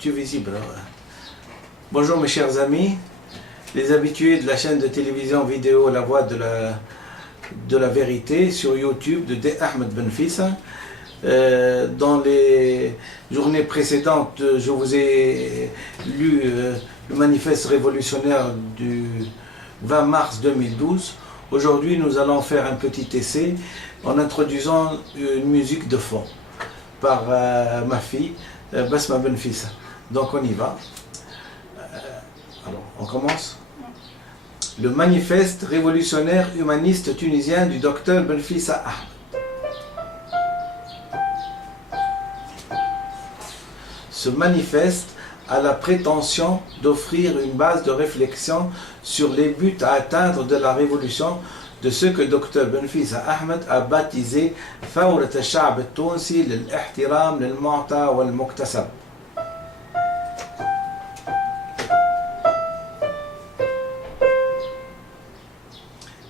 Tu es visible. Bonjour mes chers amis, les habitués de la chaîne de télévision vidéo La Voix de la Vérité sur YouTube de D. Ahmed Benfissa. Dans les journées précédentes, je vous ai lu le manifeste révolutionnaire du 20 mars 2012. Aujourd'hui, nous allons faire un petit essai en introduisant une musique de fond par ma fille, Basma Benfissa. Donc on y va. Alors, on commence. Le manifeste révolutionnaire humaniste tunisien du docteur Benfissa Ahmed. Ce manifeste a la prétention d'offrir une base de réflexion sur les buts à atteindre de la révolution, de ce que Dr Benfissa Ahmed a baptisé Thawrat al-Sha'b al-Tounsi lil-ihtiram lil-mu'ta wal-muktasab.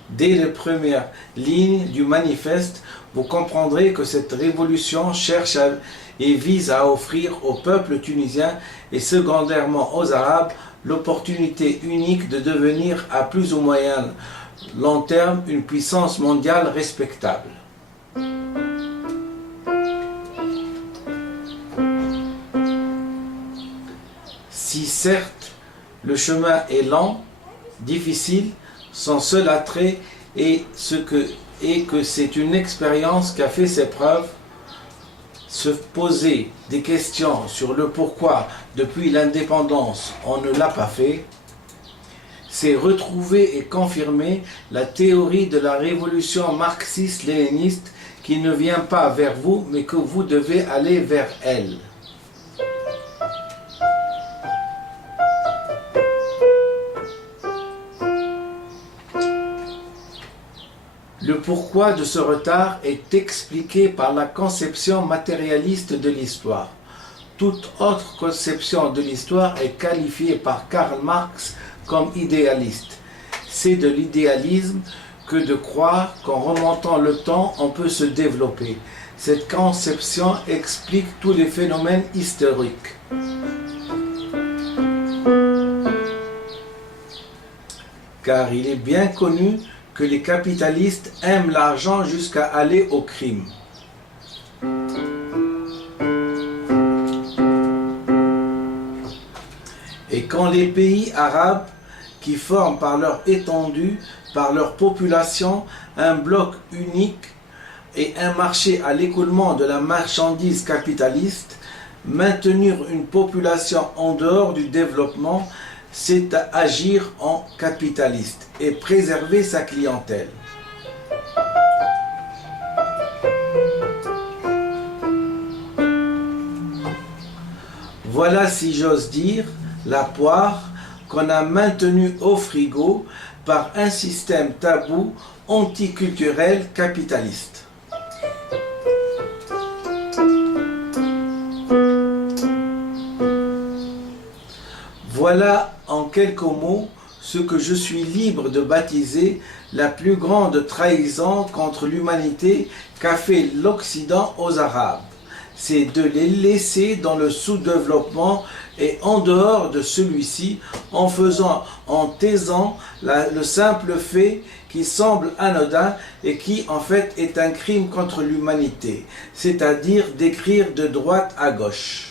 Dès les premières lignes du manifeste, vous comprendrez que cette révolution cherche et vise à offrir au peuple tunisien et secondairement aux Arabes l'opportunité unique de devenir à plus ou moyen long terme une puissance mondiale respectable. Si certes le chemin est lent, difficile, son seul attrait est que c'est une expérience qui a fait ses preuves. Se poser des questions sur le pourquoi depuis l'indépendance on ne l'a pas fait, c'est retrouver et confirmer la théorie de la révolution marxiste-léniniste qui ne vient pas vers vous mais que vous devez aller vers elle. Le pourquoi de ce retard est expliqué par la conception matérialiste de l'histoire. Toute autre conception de l'histoire est qualifiée par Karl Marx comme idéaliste. C'est de l'idéalisme que de croire qu'en remontant le temps, on peut se développer. Cette conception explique tous les phénomènes historiques. Car il est bien connu que les capitalistes aiment l'argent jusqu'à aller au crime. Et quand les pays arabes, qui forment par leur étendue, par leur population, un bloc unique et un marché à l'écoulement de la marchandise capitaliste, maintenir une population en dehors du développement, c'est agir en capitaliste et préserver sa clientèle. Voilà, si j'ose dire, la poire qu'on a maintenue au frigo par un système tabou anticulturel capitaliste. Voilà en quelques mots ce que je suis libre de baptiser la plus grande trahison contre l'humanité qu'a fait l'Occident aux Arabes. C'est de les laisser dans le sous-développement et en dehors de celui-ci en taisant le simple fait qui semble anodin et qui en fait est un crime contre l'humanité, c'est-à-dire d'écrire de droite à gauche.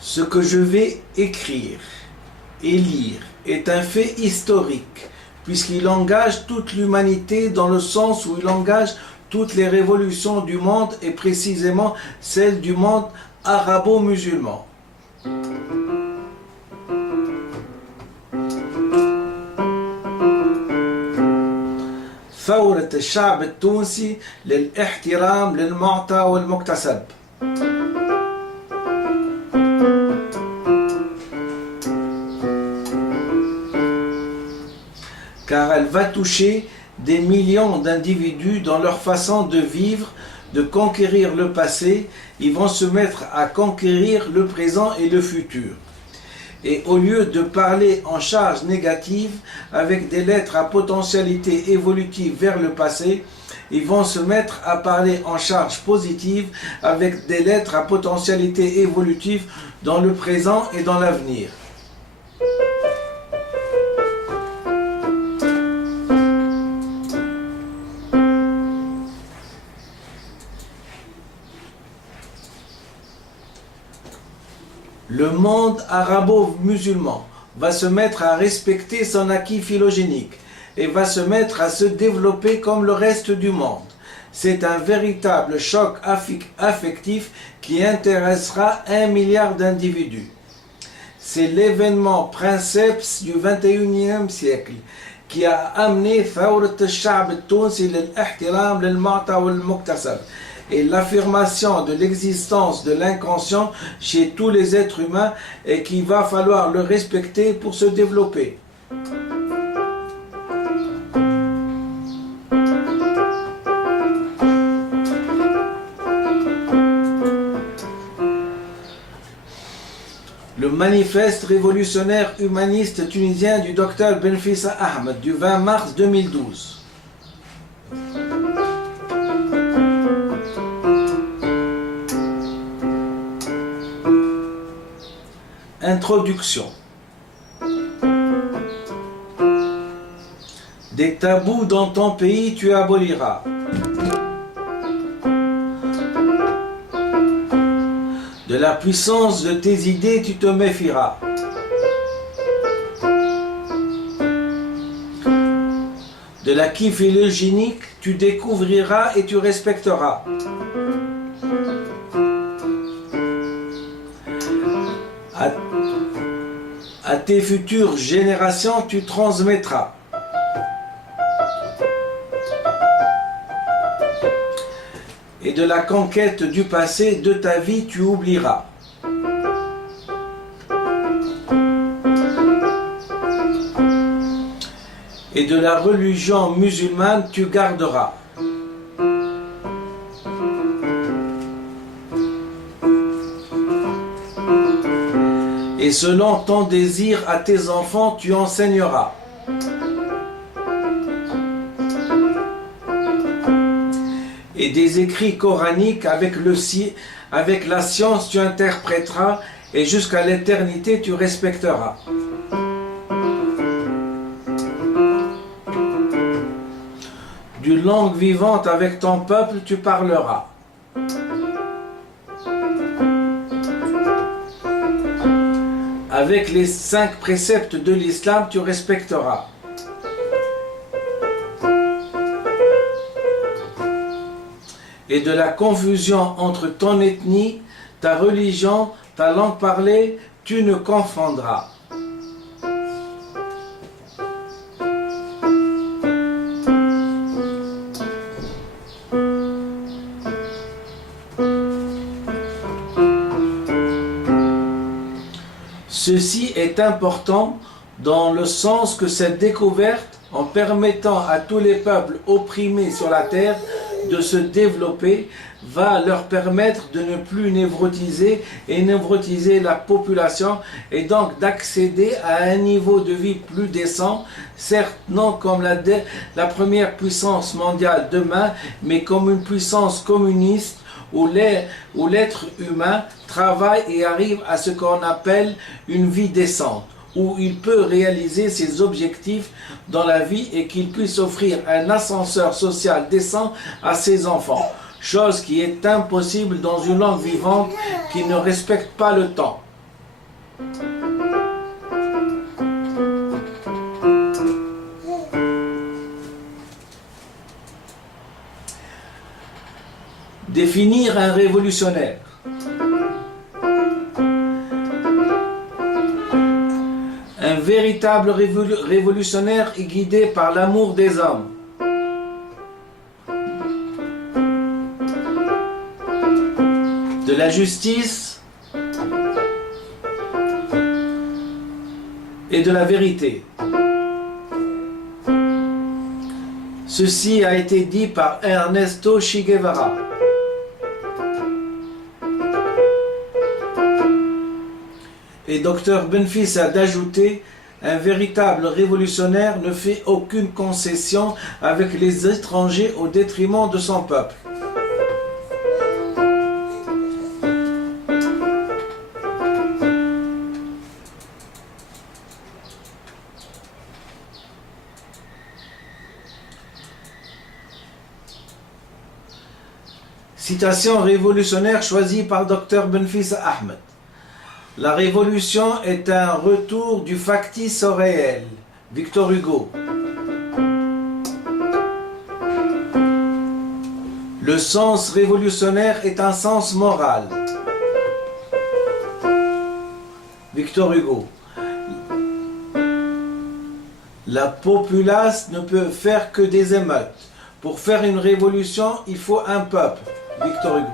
Ce que je vais écrire et lire est un fait historique, puisqu'il engage toute l'humanité dans le sens où il engage toutes les révolutions du monde et précisément celle du monde arabo-musulman. ثورة الشعب التونسي للاحترام للمعطى والمكتسب. Car elle va toucher des millions d'individus dans leur façon de vivre, de conquérir le passé. Ils vont se mettre à conquérir le présent et le futur. Et au lieu de parler en charge négative avec des lettres à potentialité évolutive vers le passé, ils vont se mettre à parler en charge positive avec des lettres à potentialité évolutive dans le présent et dans l'avenir. Le monde arabo-musulman va se mettre à respecter son acquis phylogénique et va se mettre à se développer comme le reste du monde. C'est un véritable choc affectif qui intéressera 1 milliard d'individus. C'est l'événement princeps du 21e siècle qui a amené ثورة الشعب التونسي للاحترام للمعطى والمكتسب et l'affirmation de l'existence de l'inconscient chez tous les êtres humains et qu'il va falloir le respecter pour se développer. Le manifeste révolutionnaire humaniste tunisien du docteur Benfissa Ahmed du 20 mars 2012. Introduction. Des tabous dans ton pays tu aboliras. De la puissance de tes idées tu te méfieras. De l'acquis phylogénique tu découvriras et tu respecteras. À tes futures générations tu transmettras. Et de la conquête du passé de ta vie tu oublieras. Et de la religion musulmane tu garderas. Et selon ton désir à tes enfants tu enseigneras. Et des écrits coraniques avec la science tu interpréteras et jusqu'à l'éternité tu respecteras. D'une langue vivante avec ton peuple tu parleras. Avec les 5 préceptes de l'islam tu respecteras. Et de la confusion entre ton ethnie, ta religion, ta langue parlée, tu ne confondras. Ceci est important dans le sens que cette découverte, en permettant à tous les peuples opprimés sur la terre de se développer, va leur permettre de ne plus névrotiser la population et donc d'accéder à un niveau de vie plus décent, certes non comme la première puissance mondiale demain, mais comme une puissance communiste où l'être humain travaille et arrive à ce qu'on appelle une vie décente, où il peut réaliser ses objectifs dans la vie et qu'il puisse offrir un ascenseur social décent à ses enfants, chose qui est impossible dans une langue vivante qui ne respecte pas le temps. Définir un révolutionnaire. Un véritable révolutionnaire est guidé par l'amour des hommes. De la justice et de la vérité. Ceci a été dit par Ernesto Che Guevara. Et Dr Benfissa d'ajouter: un véritable révolutionnaire ne fait aucune concession avec les étrangers au détriment de son peuple. Citation révolutionnaire choisie par Dr Benfissa Ahmed. La révolution est un retour du factice au réel. Victor Hugo. Le sens révolutionnaire est un sens moral. Victor Hugo. La populace ne peut faire que des émeutes. Pour faire une révolution, il faut un peuple. Victor Hugo.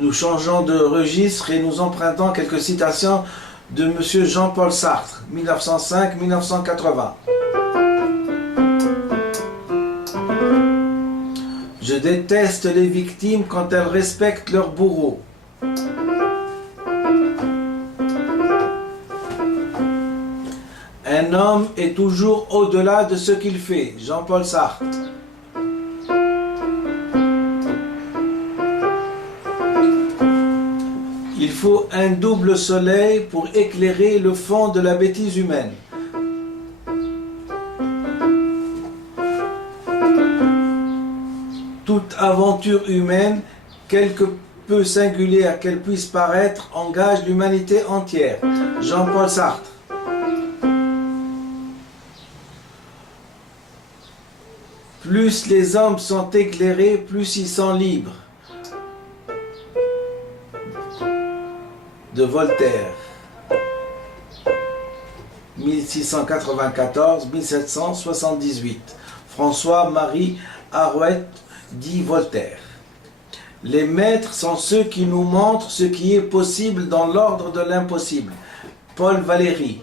Nous changeons de registre et nous empruntons quelques citations de M. Jean-Paul Sartre, 1905-1980. Je déteste les victimes quand elles respectent leurs bourreaux. Un homme est toujours au-delà de ce qu'il fait. Jean-Paul Sartre. Il faut un double soleil pour éclairer le fond de la bêtise humaine. Toute aventure humaine, quelque peu singulière qu'elle puisse paraître, engage l'humanité entière. Jean-Paul Sartre. Plus les hommes sont éclairés, plus ils sont libres. De Voltaire. 1694-1778. François-Marie Arouet dit Voltaire. Les maîtres sont ceux qui nous montrent ce qui est possible dans l'ordre de l'impossible. Paul Valéry.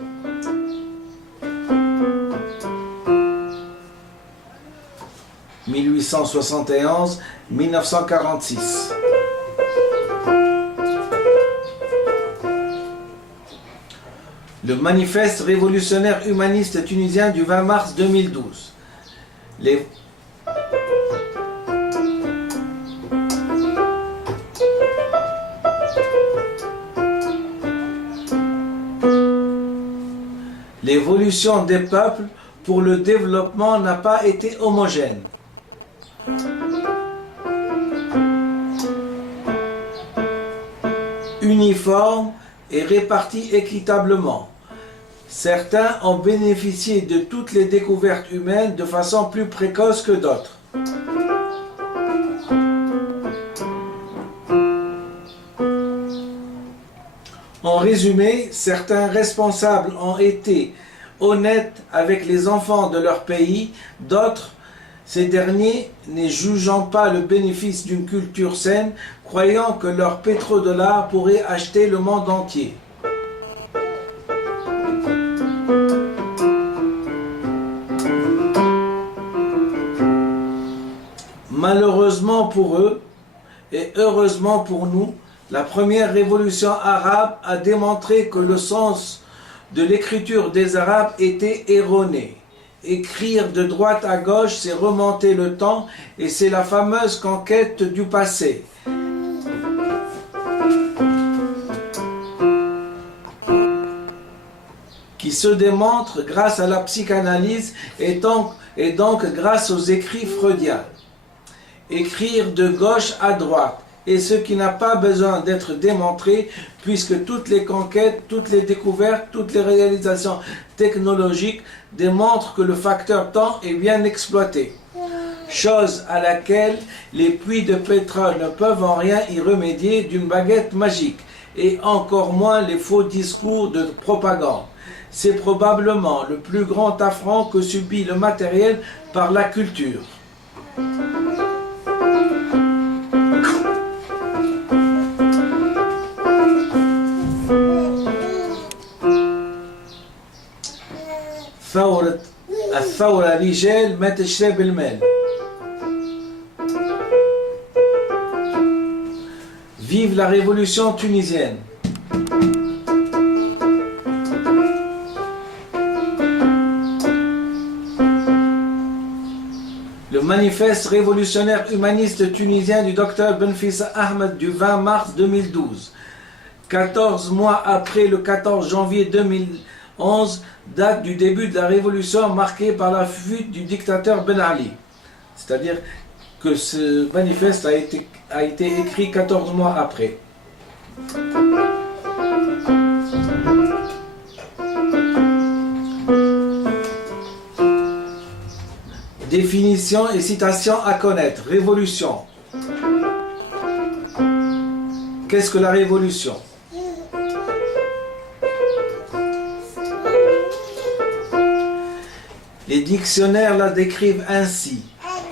« 1871-1946 » Le manifeste révolutionnaire humaniste tunisien du 20 mars 2012. L'évolution des peuples pour le développement n'a pas été homogène. Uniforme et répartie équitablement. Certains ont bénéficié de toutes les découvertes humaines de façon plus précoce que d'autres. En résumé, certains responsables ont été honnêtes avec les enfants de leur pays, d'autres, ces derniers, ne jugeant pas le bénéfice d'une culture saine, croyant que leur pétrodollar pourrait acheter le monde entier. Malheureusement pour eux, et heureusement pour nous, la première révolution arabe a démontré que le sens de l'écriture des Arabes était erroné. Écrire de droite à gauche, c'est remonter le temps et c'est la fameuse conquête du passé. Qui se démontre grâce à la psychanalyse et donc grâce aux écrits freudiens. Écrire de gauche à droite est ce qui n'a pas besoin d'être démontré puisque toutes les conquêtes, toutes les découvertes, toutes les réalisations technologiques démontrent que le facteur temps est bien exploité. Chose à laquelle les puits de pétrole ne peuvent en rien y remédier d'une baguette magique et encore moins les faux discours de propagande. C'est probablement le plus grand affront que subit le matériel par la culture. الثورة رجال ما تشرب المال. Vive la révolution tunisienne. Le manifeste révolutionnaire humaniste tunisien du docteur Benfissa Ahmed du 20 mars 2012. 14 mois après le 14 janvier 2011, date du début de la révolution marquée par la fuite du dictateur Ben Ali. C'est-à-dire que ce manifeste a été écrit 14 mois après. Définition et citation à connaître. Révolution. Qu'est-ce que la révolution? Les dictionnaires la décrivent ainsi: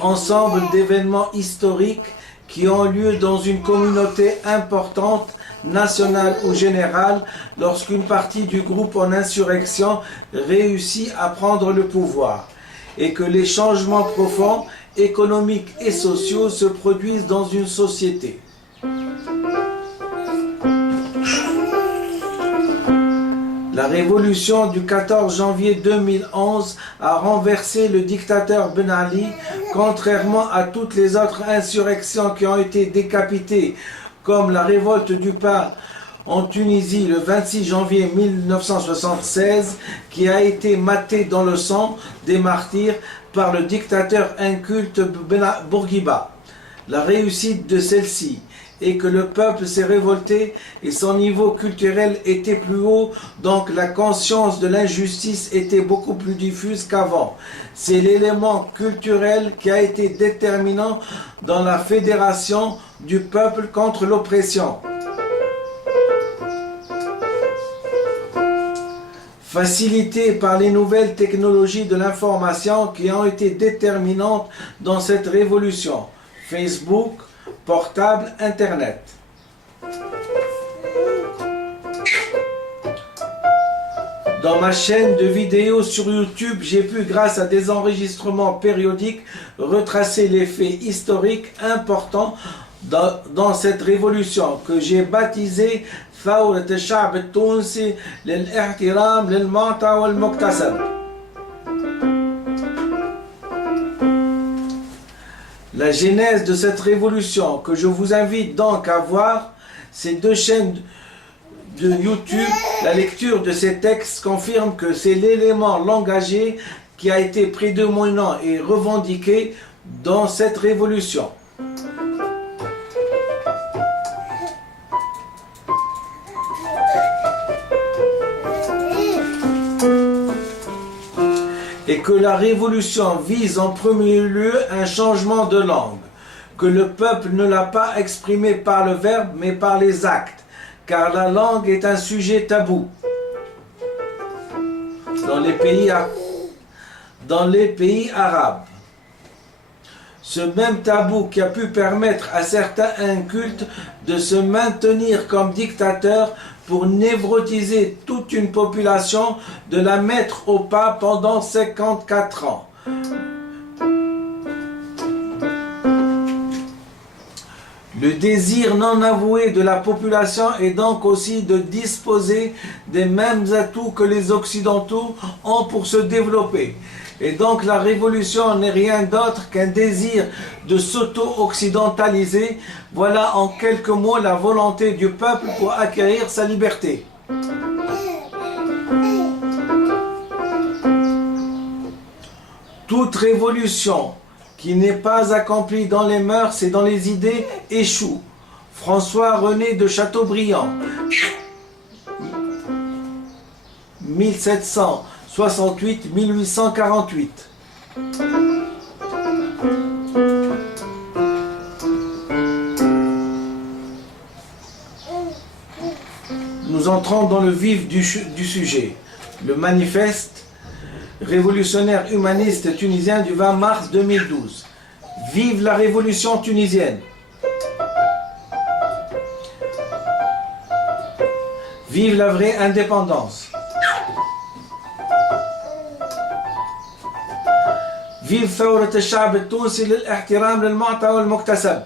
ensemble d'événements historiques qui ont lieu dans une communauté importante, nationale ou générale, lorsqu'une partie du groupe en insurrection réussit à prendre le pouvoir, et que les changements profonds, économiques et sociaux se produisent dans une société. La révolution du 14 janvier 2011 a renversé le dictateur Ben Ali, contrairement à toutes les autres insurrections qui ont été décapitées, comme la révolte du pain en Tunisie le 26 janvier 1976, qui a été matée dans le sang des martyrs par le dictateur inculte Bourguiba. La réussite de celle-ci et que le peuple s'est révolté et son niveau culturel était plus haut, donc la conscience de l'injustice était beaucoup plus diffuse qu'avant. C'est l'élément culturel qui a été déterminant dans la fédération du peuple contre l'oppression. Facilité par les nouvelles technologies de l'information qui ont été déterminantes dans cette révolution. Facebook, portable, Internet. Dans ma chaîne de vidéos sur YouTube, j'ai pu, grâce à des enregistrements périodiques, retracer les faits historiques importants dans cette révolution que j'ai baptisée ثورة الشعب التونسي للاحترام للمعطى والمكتسب. La genèse de cette révolution que je vous invite donc à voir, ces deux chaînes de YouTube, la lecture de ces textes confirme que c'est l'élément langagier qui a été prédominant et revendiqué dans cette révolution. Et que la révolution vise en premier lieu un changement de langue, que le peuple ne l'a pas exprimé par le verbe mais par les actes, car la langue est un sujet tabou. Dans les pays arabes, ce même tabou qui a pu permettre à certains incultes de se maintenir comme dictateurs pour névrotiser toute une population, de la mettre au pas pendant 54 ans. Le désir non avoué de la population est donc aussi de disposer des mêmes atouts que les Occidentaux ont pour se développer. Et donc la révolution n'est rien d'autre qu'un désir de s'auto-occidentaliser. Voilà en quelques mots la volonté du peuple pour acquérir sa liberté. Toute révolution qui n'est pas accomplie dans les mœurs et dans les idées échoue. François-René de Chateaubriand, 1768-1848. Nous entrons dans le vif du sujet. Le manifeste révolutionnaire humaniste tunisien du 20 mars 2012. Vive la révolution tunisienne! Vive la vraie indépendance! Vive ثورة الشعب التونسي للاحترام للمعطى والمكتسب!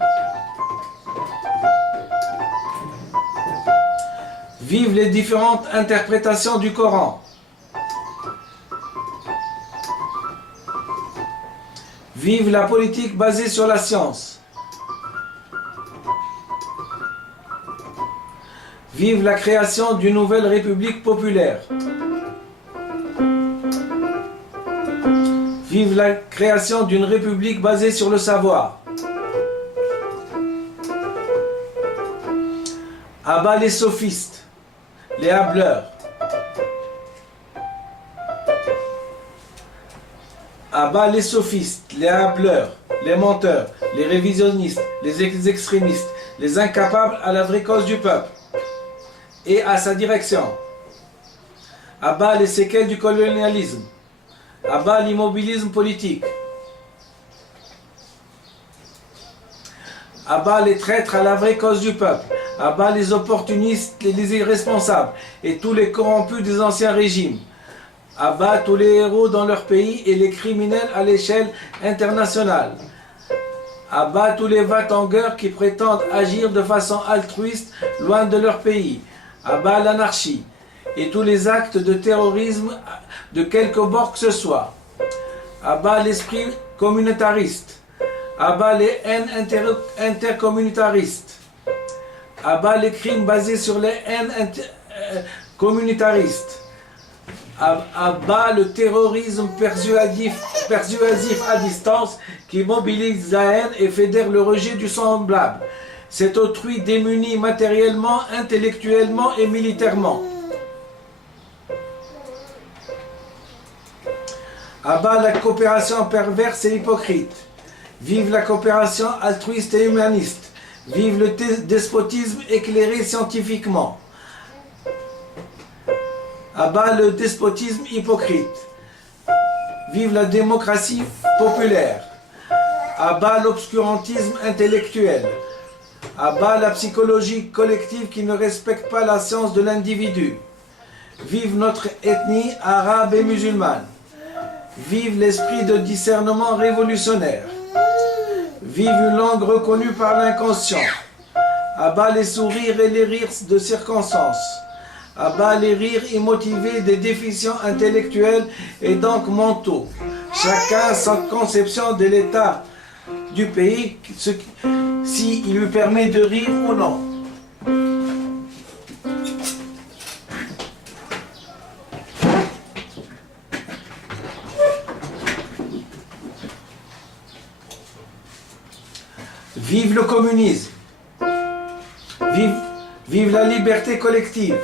Vive les différentes interprétations du Coran. Vive la politique basée sur la science. Vive la création d'une nouvelle république populaire. Vive la création d'une république basée sur le savoir. À bas les sophistes, les hâbleurs. À bas les sophistes, les hâbleurs, les menteurs, les révisionnistes, les extrémistes, les incapables à la vraie cause du peuple et à sa direction. À bas les séquelles du colonialisme. À bas l'immobilisme politique. À bas les traîtres à la vraie cause du peuple. À bas les opportunistes, les irresponsables et tous les corrompus des anciens régimes. À bas tous les héros dans leur pays et les criminels à l'échelle internationale. À bas tous les va-t-en-guerre qui prétendent agir de façon altruiste loin de leur pays. À bas l'anarchie et tous les actes de terrorisme de quelque bord que ce soit. À bas l'esprit communautariste. À bas les haines intercommunautaristes. À bas les crimes basés sur les haines communautaristes. À bas le terrorisme persuasif à distance qui mobilise la haine et fédère le rejet du semblable. Cet autrui démuni matériellement, intellectuellement et militairement. À bas la coopération perverse et hypocrite. Vive la coopération altruiste et humaniste. Vive le despotisme éclairé scientifiquement. À bas le despotisme hypocrite. Vive la démocratie populaire. À bas l'obscurantisme intellectuel. À bas la psychologie collective qui ne respecte pas la science de l'individu. Vive notre ethnie arabe et musulmane. Vive l'esprit de discernement révolutionnaire. Vive une langue reconnue par l'inconscient. À bas les sourires et les rires de circonstance. À bas les rires immotivés des déficients intellectuels et donc mentaux. Chacun sa conception de l'état du pays, s'il lui permet de rire ou non. Vive le communisme. Vive la liberté collective.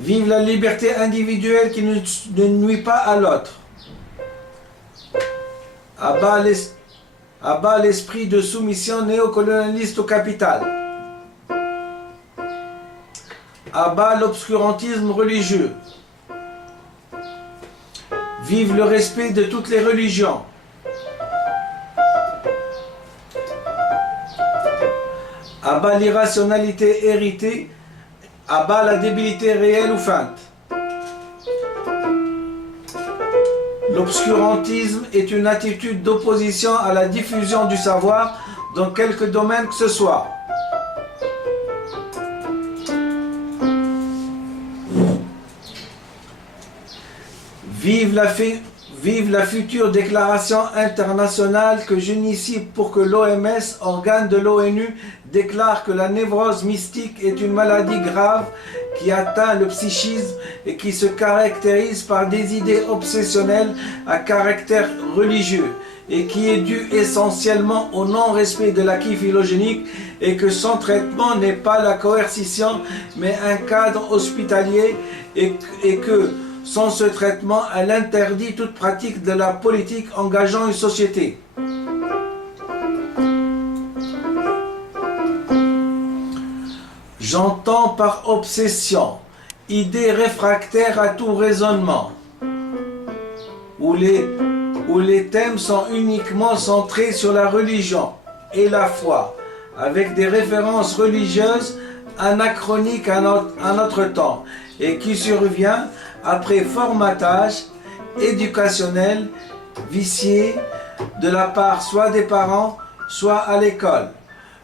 Vive la liberté individuelle qui ne nuit pas à l'autre. À bas l'esprit de soumission néocolonialiste au capital. À bas l'obscurantisme religieux. Vive le respect de toutes les religions. À bas l'irrationalité héritée. À bas la débilité réelle ou feinte. L'obscurantisme est une attitude d'opposition à la diffusion du savoir dans quelque domaine que ce soit. Vive la future déclaration internationale que j'initie pour que l'OMS, organe de l'ONU, déclare que la névrose mystique est une maladie grave qui atteint le psychisme et qui se caractérise par des idées obsessionnelles à caractère religieux et qui est due essentiellement au non-respect de l'acquis phylogénique et que son traitement n'est pas la coercition mais un cadre hospitalier et que sans ce traitement, elle interdit toute pratique de la politique engageant une société. J'entends par obsession, idée réfractaire à tout raisonnement, où les thèmes sont uniquement centrés sur la religion et la foi, avec des références religieuses anachroniques à notre temps, et qui survient après formatage éducationnel vicié de la part soit des parents, soit à l'école,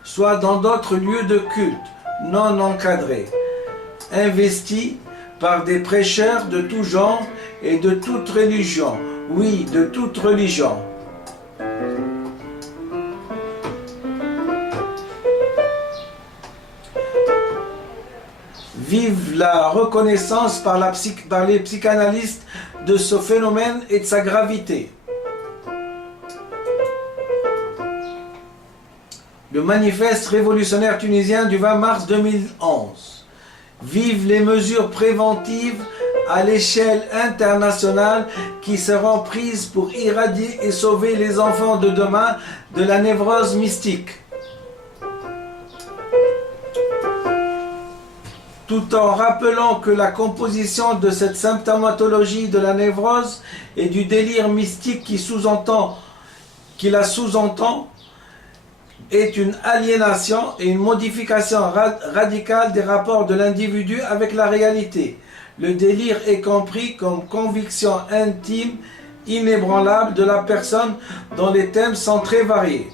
soit dans d'autres lieux de culte, non encadrée, investie par des prêcheurs de tout genre et de toute religion. Oui, de toute religion. Vive la reconnaissance par les psychanalystes de ce phénomène et de sa gravité. Le manifeste révolutionnaire tunisien du 20 mars 2011. Vive les mesures préventives à l'échelle internationale qui seront prises pour irradier et sauver les enfants de demain de la névrose mystique. Tout en rappelant que la composition de cette symptomatologie de la névrose et du délire mystique qui la sous-entend est une aliénation et une modification radicale des rapports de l'individu avec la réalité. Le délire est compris comme conviction intime, inébranlable de la personne dont les thèmes sont très variés.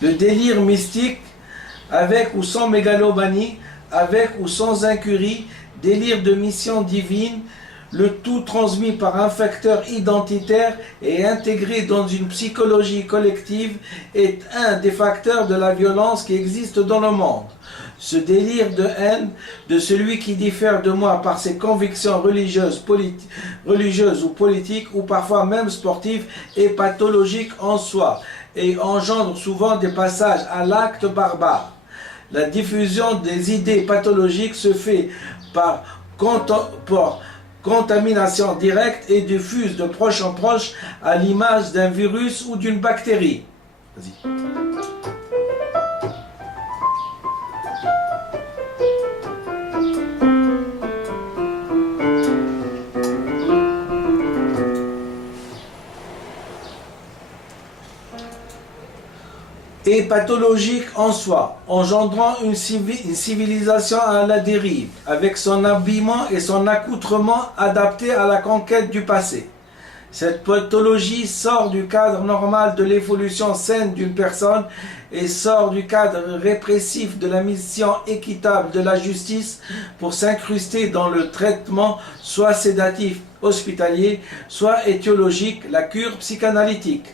Le délire mystique, avec ou sans mégalomanie, avec ou sans incurie, délire de mission divine, le tout transmis par un facteur identitaire et intégré dans une psychologie collective, est un des facteurs de la violence qui existe dans le monde. Ce délire de haine de celui qui diffère de moi par ses convictions religieuses ou politiques, ou parfois même sportives, est pathologique en soi et engendre souvent des passages à l'acte barbare. La diffusion des idées pathologiques se fait par contamination directe et diffuse de proche en proche à l'image d'un virus ou d'une bactérie. Vas-y. Et pathologique en soi, engendrant une civilisation à la dérive, avec son habillement et son accoutrement adaptés à la conquête du passé. Cette pathologie sort du cadre normal de l'évolution saine d'une personne et sort du cadre répressif de la mission équitable de la justice pour s'incruster dans le traitement soit sédatif hospitalier, soit étiologique, la cure psychanalytique.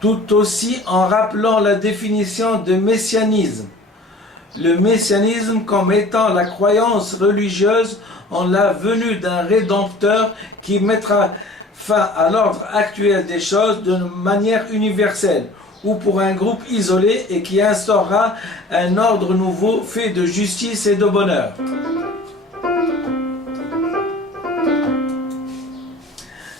Tout aussi en rappelant la définition de messianisme. Le messianisme comme étant la croyance religieuse en la venue d'un rédempteur qui mettra fin à l'ordre actuel des choses de manière universelle ou pour un groupe isolé et qui instaurera un ordre nouveau fait de justice et de bonheur.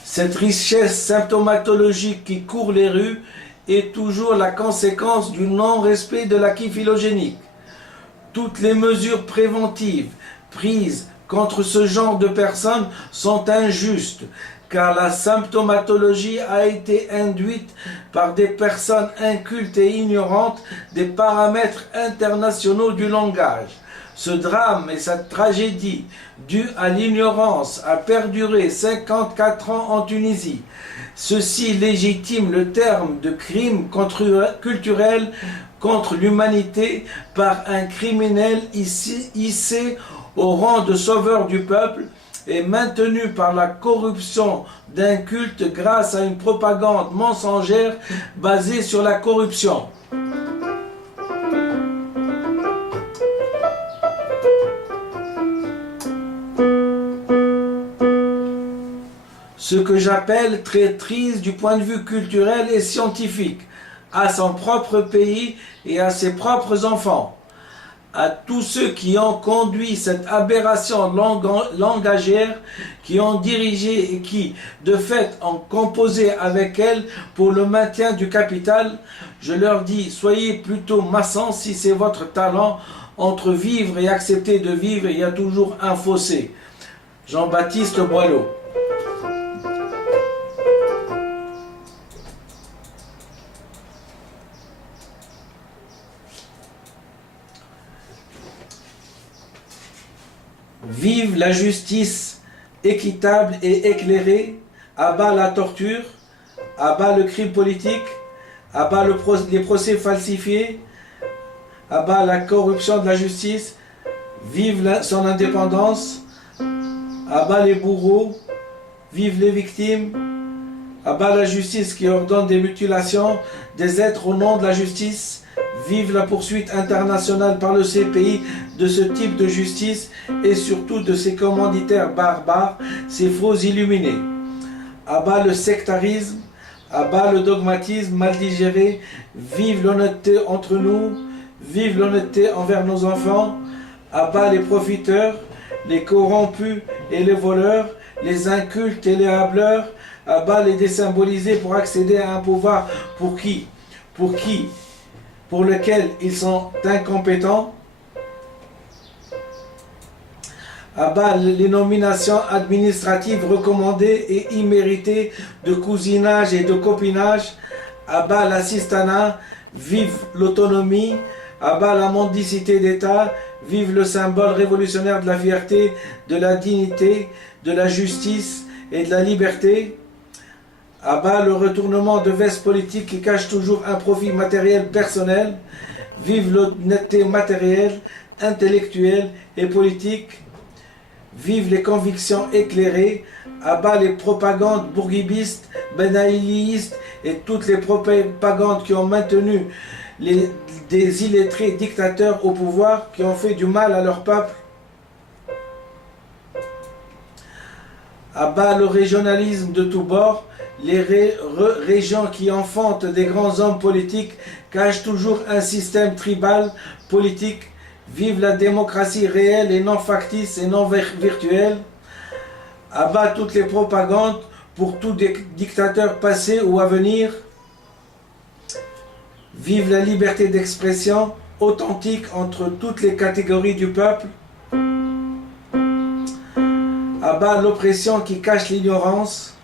Cette richesse symptomatologique qui court les rues est toujours la conséquence du non-respect de l'acquis phylogénique. Toutes les mesures préventives prises contre ce genre de personnes sont injustes, car la symptomatologie a été induite par des personnes incultes et ignorantes des paramètres internationaux du langage. Ce drame et cette tragédie due à l'ignorance a perduré 54 ans en Tunisie. Ceci légitime le terme de crime culturel contre l'humanité par un criminel hissé au rang de sauveur du peuple et maintenu par la corruption d'un culte grâce à une propagande mensongère basée sur la corruption. Ce que j'appelle traîtrise du point de vue culturel et scientifique, à son propre pays et à ses propres enfants. À tous ceux qui ont conduit cette aberration langagère, qui ont dirigé et qui, de fait, ont composé avec elle pour le maintien du capital, je leur dis, soyez plutôt maçons si c'est votre talent. Entre vivre et accepter de vivre, il y a toujours un fossé. Jean-Baptiste Boileau. Vive la justice équitable et éclairée. À bas la torture. À bas le crime politique. À bas les procès falsifiés. À bas la corruption de la justice. Vive son indépendance. À bas les bourreaux. Vive les victimes. À bas la justice qui ordonne des mutilations des êtres au nom de la justice. Vive la poursuite internationale par le CPI de ce type de justice et surtout de ces commanditaires barbares, ces faux illuminés. À bas le sectarisme, à bas le dogmatisme mal digéré. Vive l'honnêteté entre nous, vive l'honnêteté envers nos enfants. À bas les profiteurs, les corrompus et les voleurs, les incultes et les hableurs. À bas les désymbolisés pour accéder à un pouvoir pour lequel ils sont incompétents. À bas les nominations administratives recommandées et imméritées de cousinage et de copinage. À bas l'assistanat, vive l'autonomie. À bas la mendicité d'État, vive le symbole révolutionnaire de la fierté, de la dignité, de la justice et de la liberté. À bas le retournement de veste politique qui cache toujours un profit matériel personnel. Vive l'honnêteté matérielle, intellectuelle et politique. Vive les convictions éclairées. À bas les propagandes bourguibistes, benaïlistes et toutes les propagandes qui ont maintenu des illettrés dictateurs au pouvoir, qui ont fait du mal à leur peuple. À bas le régionalisme de tous bords. Les régions qui enfantent des grands hommes politiques cachent toujours un système tribal politique. Vive la démocratie réelle et non factice et non virtuelle. À bas toutes les propagandes pour tous des dictateurs passés ou à venir. Vive la liberté d'expression authentique entre toutes les catégories du peuple. À bas l'oppression qui cache l'ignorance.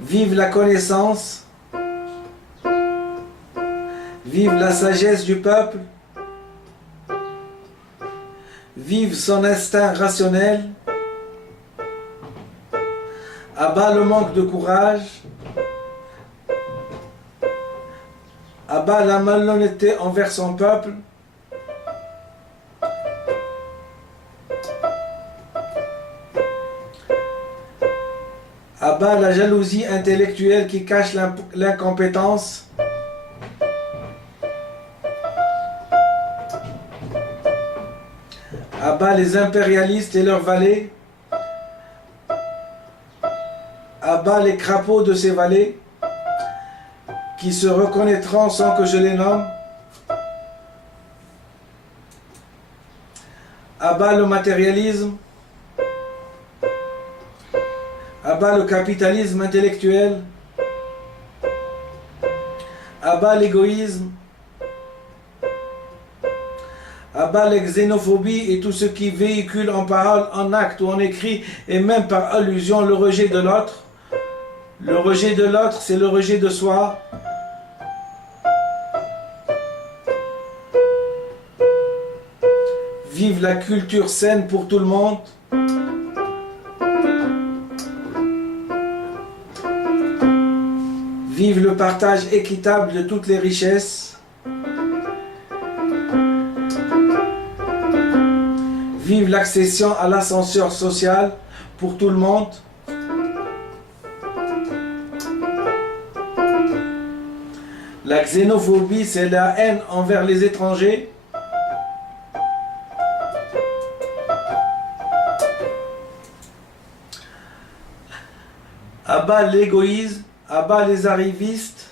Vive la connaissance. Vive la sagesse du peuple. Vive son instinct rationnel. À bas le manque de courage. À bas la malhonnêteté envers son peuple. À bas la jalousie intellectuelle qui cache l'incompétence. À bas les impérialistes et leurs valets. À bas les crapauds de ces valets qui se reconnaîtront sans que je les nomme. À bas le matérialisme. À bas le capitalisme intellectuel. À bas l'égoïsme. À bas la xénophobie et tout ce qui véhicule en parole, en acte ou en écrit, et même par allusion, le rejet de l'autre. Le rejet de l'autre, c'est le rejet de soi. Vive la culture saine pour tout le monde. Vive le partage équitable de toutes les richesses. Vive l'accession à l'ascenseur social pour tout le monde. La xénophobie, c'est la haine envers les étrangers. À bas l'égoïsme, à bas les arrivistes.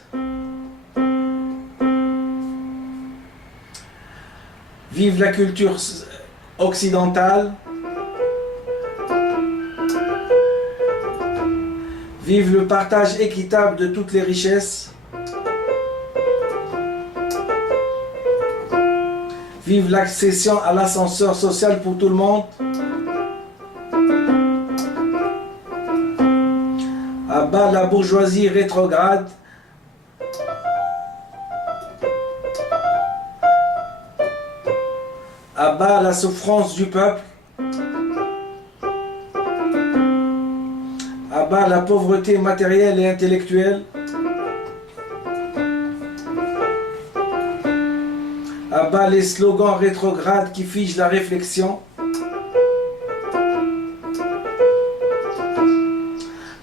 Vive la culture occidentale. Vive le partage équitable de toutes les richesses. Vive l'accession à l'ascenseur social pour tout le monde. À bas la bourgeoisie rétrograde. À bas la souffrance du peuple. À bas la pauvreté matérielle et intellectuelle. À bas les slogans rétrogrades qui figent la réflexion.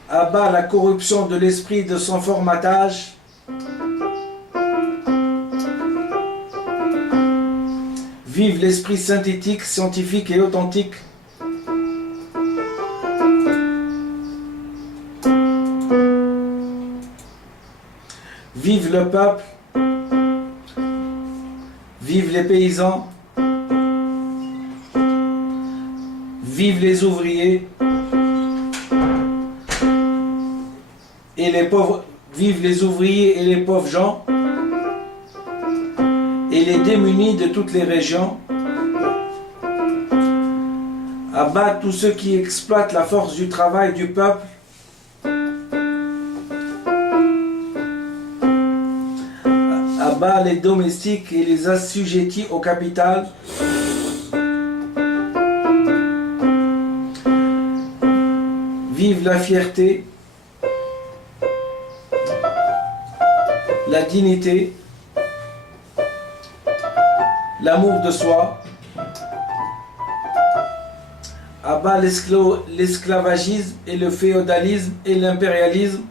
À bas la corruption de l'esprit de son formatage. Vive l'esprit synthétique, scientifique et authentique. Vive le peuple. Vive les paysans. Vive les ouvriers. Et les pauvres. Vive les ouvriers et les pauvres gens. Et les démunis de toutes les régions. À bas tous ceux qui exploitent la force du travail du peuple. À bas les domestiques et les assujettis au capital. Vive la fierté, la dignité, l'amour de soi. À bas l'esclavagisme et le féodalisme et l'impérialisme.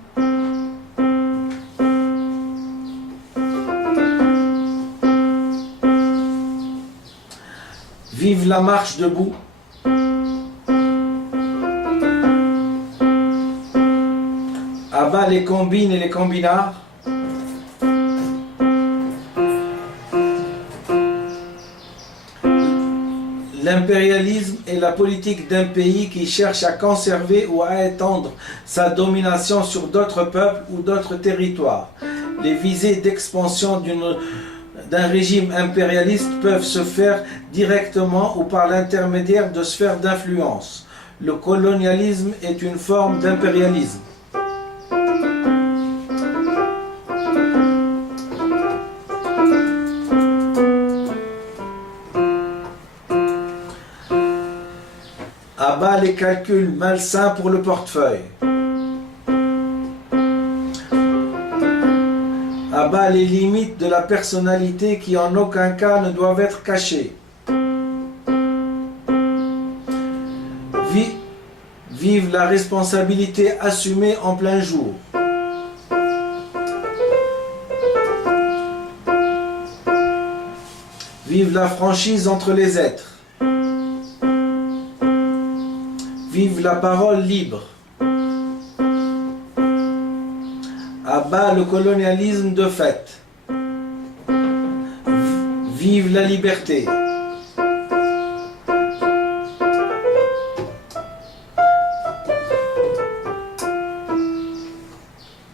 Vive la marche debout. À bas les combines et les combinards. L'impérialisme est la politique d'un pays qui cherche à conserver ou à étendre sa domination sur d'autres peuples ou d'autres territoires. Les visées d'expansion d'un régime impérialiste peuvent se faire directement ou par l'intermédiaire de sphères d'influence. Le colonialisme est une forme d'impérialisme. À bas les calculs malsains pour le portefeuille. À bas les limites de la personnalité qui en aucun cas ne doivent être cachées. Vive la responsabilité assumée en plein jour. Vive la franchise entre les êtres. Vive la parole libre. À bas le colonialisme de fait. Vive la liberté.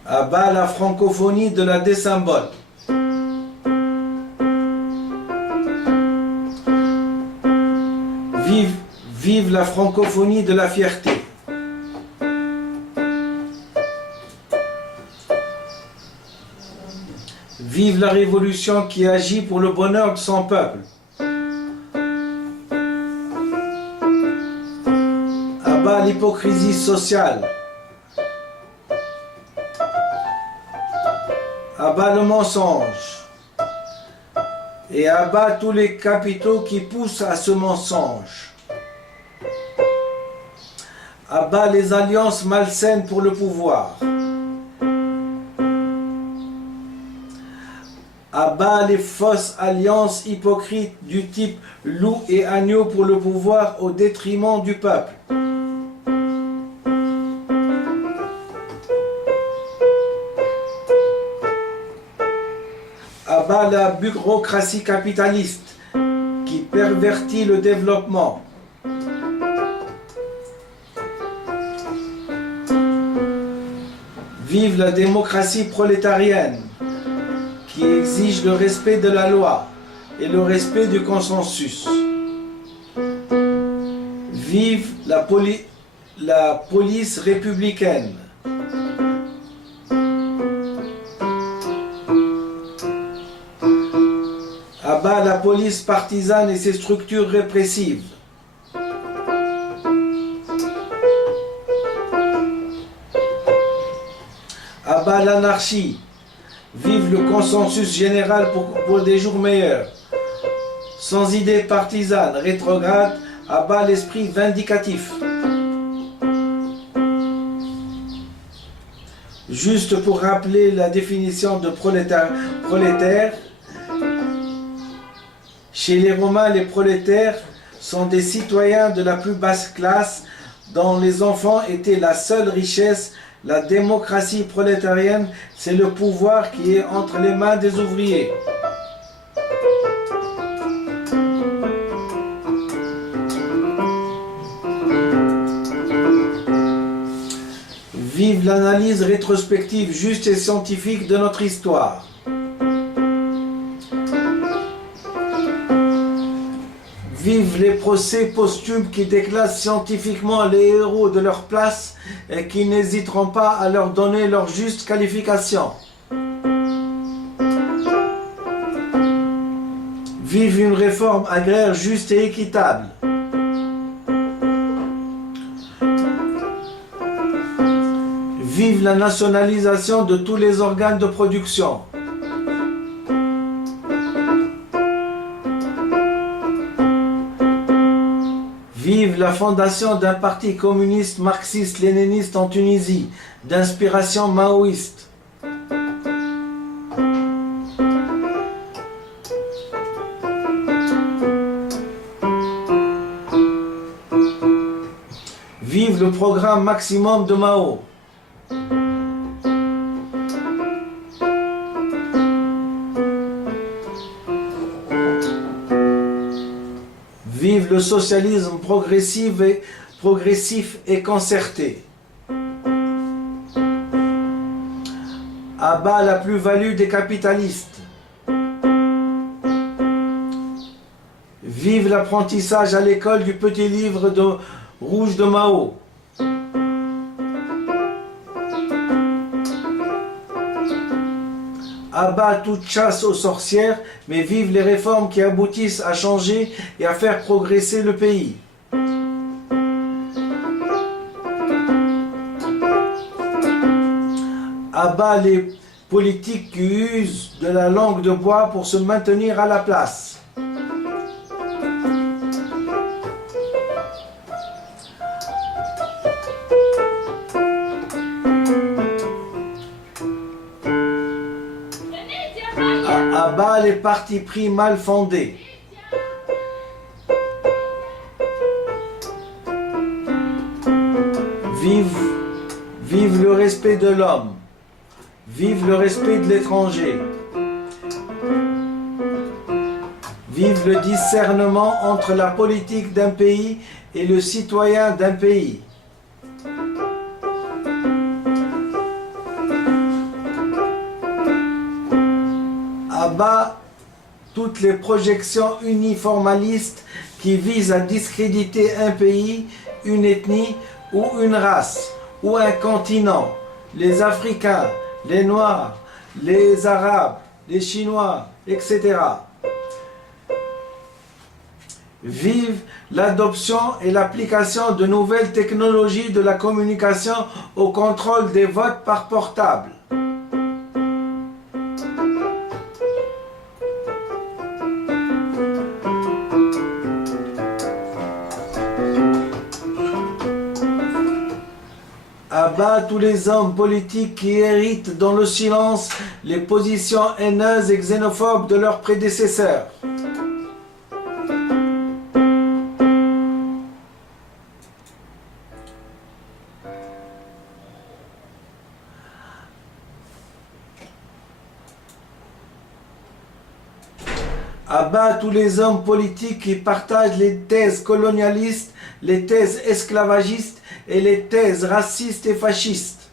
À bas la francophonie de la désymbole. Vive la francophonie de la fierté. Vive la révolution qui agit pour le bonheur de son peuple. À bas l'hypocrisie sociale. À bas le mensonge. Et à bas tous les capitaux qui poussent à ce mensonge. À bas les alliances malsaines pour le pouvoir. À bas les fausses alliances hypocrites du type loup et agneau pour le pouvoir au détriment du peuple. À bas la bureaucratie capitaliste qui pervertit le développement. Vive la démocratie prolétarienne qui exige le respect de la loi et le respect du consensus. Vive la police républicaine. À bas bas la police partisane et ses structures répressives. À bas l'anarchie. Vive le consensus général pour des jours meilleurs. Sans idées partisanes, rétrogrades, à bas l'esprit vindicatif. Juste pour rappeler la définition de prolétaire, chez les Romains, les prolétaires sont des citoyens de la plus basse classe dont les enfants étaient la seule richesse. La démocratie prolétarienne, c'est le pouvoir qui est entre les mains des ouvriers. Vive l'analyse rétrospective juste et scientifique de notre histoire. Vive les procès posthumes qui déclassent scientifiquement les héros de leur place et qui n'hésiteront pas à leur donner leur juste qualification. Vive une réforme agraire juste et équitable. Vive la nationalisation de tous les organes de production. Vive la fondation d'un parti communiste marxiste-léniniste en Tunisie, d'inspiration maoïste. Vive le programme maximum de Mao. Vive le socialisme progressif et concerté. À bas la plus-value des capitalistes. Vive l'apprentissage à l'école du petit livre rouge de Mao. À bas toute chasse aux sorcières, mais vive les réformes qui aboutissent à changer et à faire progresser le pays. À bas les politiques qui usent de la langue de bois pour se maintenir à la place. À bas les partis pris mal fondés. Vive le respect de l'homme. Vive le respect de l'étranger. Vive le discernement entre la politique d'un pays et le citoyen d'un pays. À bas toutes les projections uniformalistes qui visent à discréditer un pays, une ethnie ou une race ou un continent, les Africains, les Noirs, les Arabes, les Chinois, etc. Vive l'adoption et l'application de nouvelles technologies de la communication au contrôle des votes par portable. À bas tous les hommes politiques qui héritent dans le silence les positions haineuses et xénophobes de leurs prédécesseurs. À bas tous les hommes politiques qui partagent les thèses colonialistes, les thèses esclavagistes et les thèses racistes et fascistes.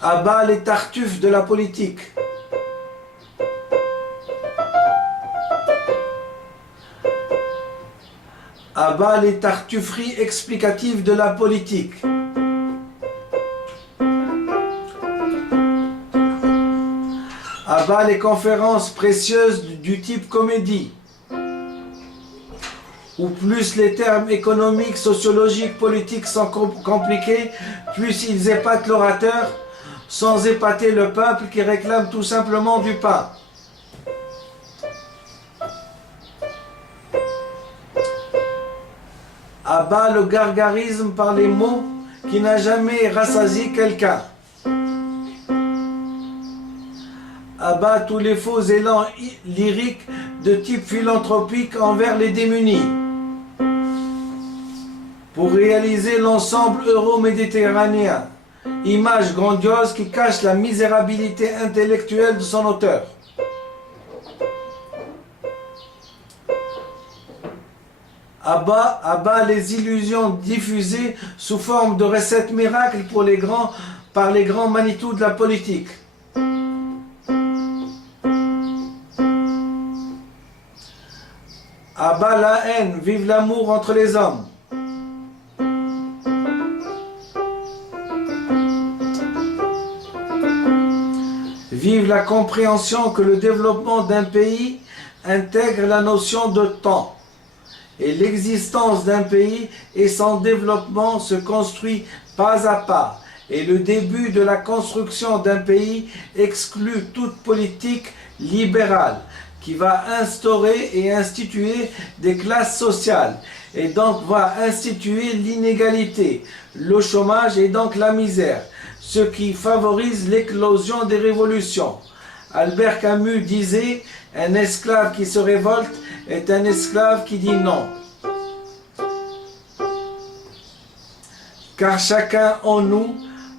À bas les tartuffes de la politique. À bas les tartufferies explicatives de la politique. À bas les conférences précieuses du type comédie, où plus les termes économiques, sociologiques, politiques sont compliqués, plus ils épatent l'orateur, sans épater le peuple qui réclame tout simplement du pain. À bas le gargarisme par les mots qui n'a jamais rassasié quelqu'un. À bas tous les faux élans lyriques de type philanthropique envers les démunis. Pour réaliser l'ensemble euro-méditerranéen, image grandiose qui cache la misérabilité intellectuelle de son auteur. À bas les illusions diffusées sous forme de recettes miracles par les grands Manitou de la politique. À bas la haine, vive l'amour entre les hommes. Vive la compréhension que le développement d'un pays intègre la notion de temps. Et l'existence d'un pays et son développement se construit pas à pas. Et le début de la construction d'un pays exclut toute politique libérale qui va instaurer et instituer des classes sociales et donc va instituer l'inégalité, le chômage et donc la misère, ce qui favorise l'éclosion des révolutions. Albert Camus disait « Un esclave qui se révolte est un esclave qui dit non ». Car chacun en nous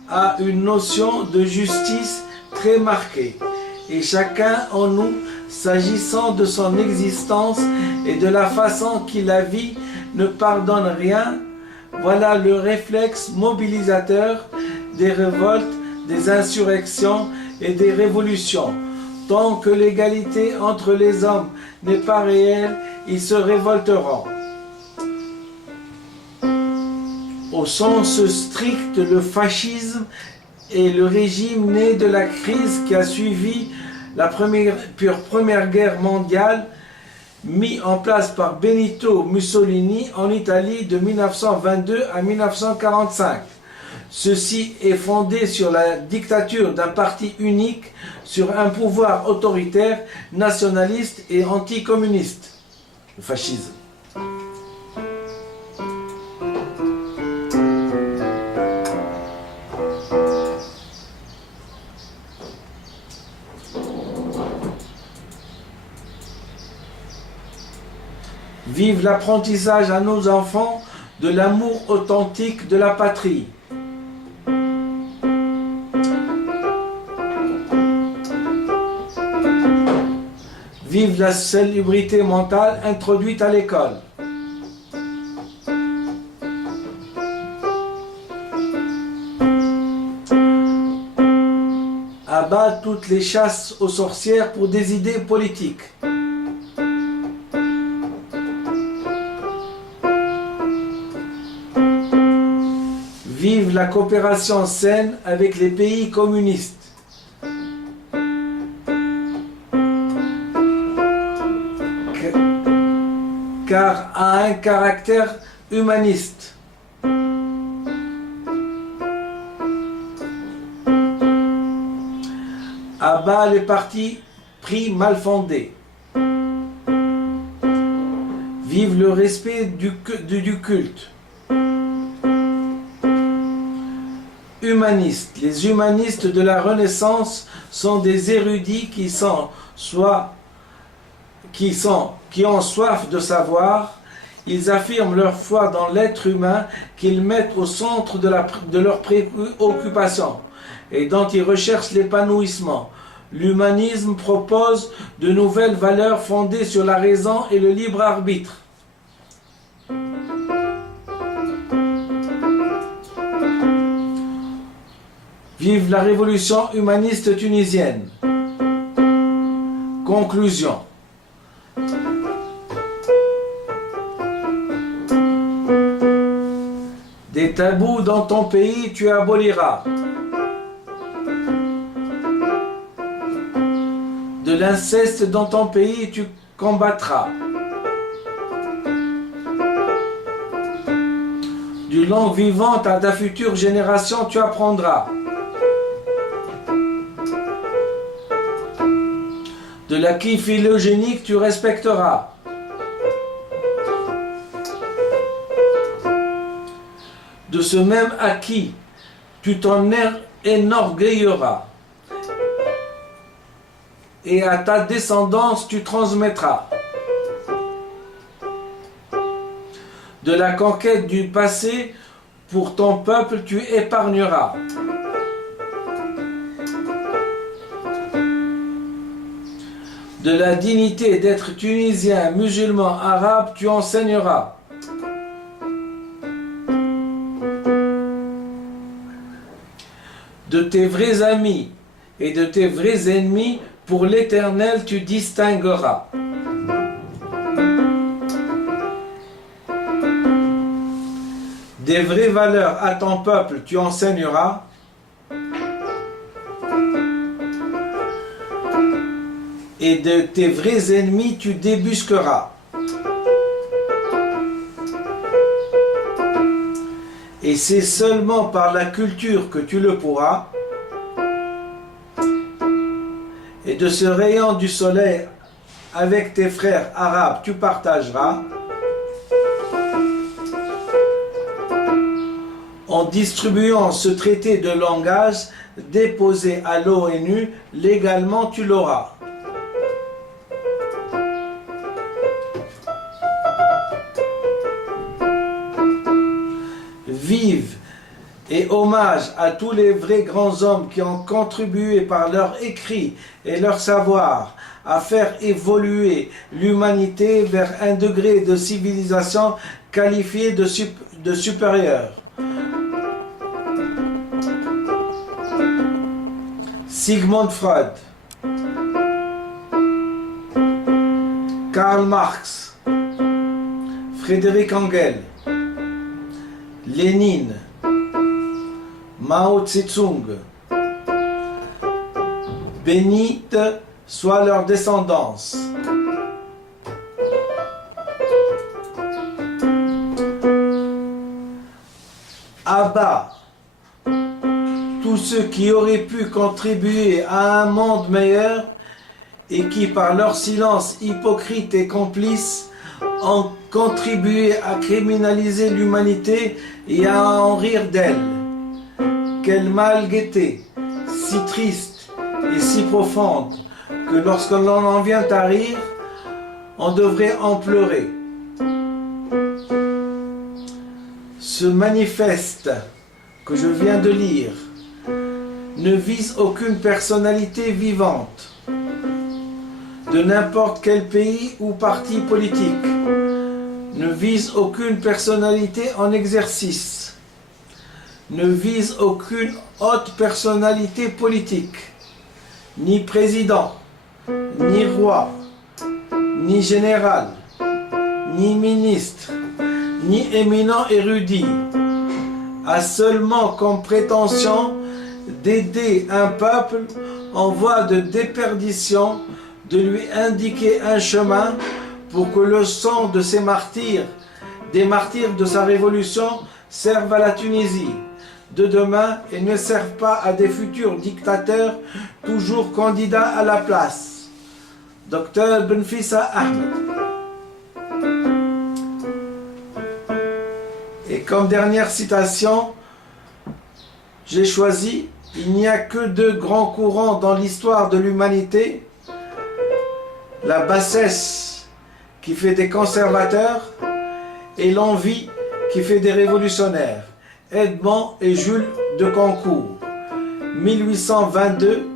a une notion de justice très marquée. Et chacun en nous, s'agissant de son existence et de la façon qu'il la vit, ne pardonne rien. Voilà le réflexe mobilisateur des révoltes, des insurrections et des révolutions. Tant que l'égalité entre les hommes n'est pas réelle, ils se révolteront. Au sens strict, le fascisme est le régime né de la crise qui a suivi la première guerre mondiale, mis en place par Benito Mussolini en Italie de 1922 à 1945. Ceci est fondé sur la dictature d'un parti unique, sur un pouvoir autoritaire, nationaliste et anticommuniste, le fascisme. Vive l'apprentissage à nos enfants de l'amour authentique de la patrie. Vive la célébrité mentale introduite à l'école. À bas toutes les chasses aux sorcières pour des idées politiques. Vive la coopération saine avec les pays communistes. Car a un caractère humaniste. À bas les partis pris mal fondés. Vive le respect du culte. Humanistes. Les humanistes de la Renaissance sont des érudits qui ont soif de savoir. Ils affirment leur foi dans l'être humain qu'ils mettent au centre de leurs préoccupations et dont ils recherchent l'épanouissement. L'humanisme propose de nouvelles valeurs fondées sur la raison et le libre arbitre. Vive la révolution humaniste tunisienne. Conclusion. Des tabous dans ton pays, tu aboliras. De l'inceste dans ton pays, tu combattras. Du langue vivante à ta future génération, tu apprendras. De l'acquis phylogénique, tu respecteras. De ce même acquis, tu t'en énorgueilleras. Et à ta descendance, tu transmettras. De la conquête du passé, pour ton peuple, tu épargneras. De la dignité d'être tunisien, musulman, arabe, tu enseigneras. De tes vrais amis et de tes vrais ennemis, pour l'Éternel, tu distingueras. Des vraies valeurs à ton peuple, tu enseigneras. Et de tes vrais ennemis, tu débusqueras. Et c'est seulement par la culture que tu le pourras. Et de ce rayon du soleil, avec tes frères arabes, tu partageras. En distribuant ce traité de langage déposé à l'ONU, légalement tu l'auras. Vive et hommage à tous les vrais grands hommes qui ont contribué par leur écrit et leur savoir à faire évoluer l'humanité vers un degré de civilisation qualifié de supérieur. Sigmund Freud, Karl Marx, Frédéric Engels, Lénine, Mao Tse-tung, bénite soit leur descendance. Abat tous ceux qui auraient pu contribuer à un monde meilleur et qui, par leur silence hypocrite et complice, ont contribué à criminaliser l'humanité et à en rire d'elle. Quel mal guetté, si triste et si profonde, que lorsque l'on en vient à rire, on devrait en pleurer. Ce manifeste que je viens de lire ne vise aucune personnalité vivante de n'importe quel pays ou parti politique, ne vise aucune personnalité en exercice, ne vise aucune haute personnalité politique, ni président, ni roi, ni général, ni ministre, ni éminent érudit, a seulement comme prétention d'aider un peuple en voie de déperdition, de lui indiquer un chemin pour que le sang de ces martyrs, des martyrs de sa révolution, serve à la Tunisie de demain et ne serve pas à des futurs dictateurs toujours candidats à la place. Dr Benfissa Ahmed. Et comme dernière citation, j'ai choisi: il n'y a que deux grands courants dans l'histoire de l'humanité, la bassesse qui fait des conservateurs et l'envie qui fait des révolutionnaires. Edmond et Jules de Concours, 1822,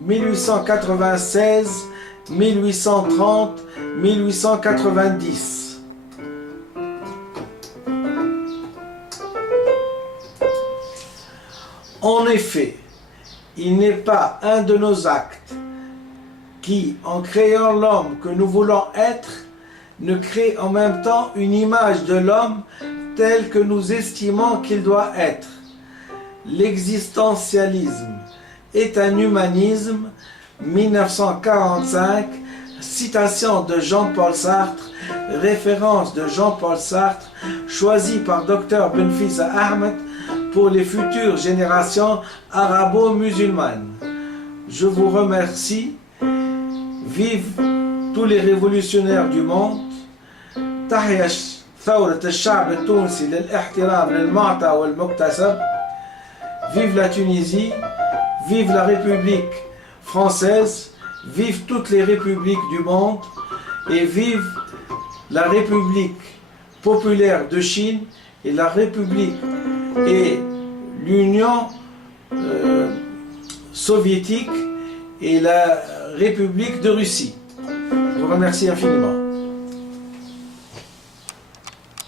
1896, 1830, 1890. En effet, il n'est pas un de nos actes qui, en créant l'homme que nous voulons être, ne crée en même temps une image de l'homme tel que nous estimons qu'il doit être. L'existentialisme est un humanisme 1945, citation de Jean-Paul Sartre, référence de Jean-Paul Sartre, choisie par Dr Benfissa Ahmed pour les futures générations arabo-musulmanes. Je vous remercie. Vive tous les révolutionnaires du monde. تحيا ثورة الشعب التونسي للاحترام للمعطى والمكتسب. Vive la Tunisie, vive la République française, vive toutes les républiques du monde et vive la République populaire de Chine et la République et l'Union soviétique et la République de Russie. Je vous remercie infiniment.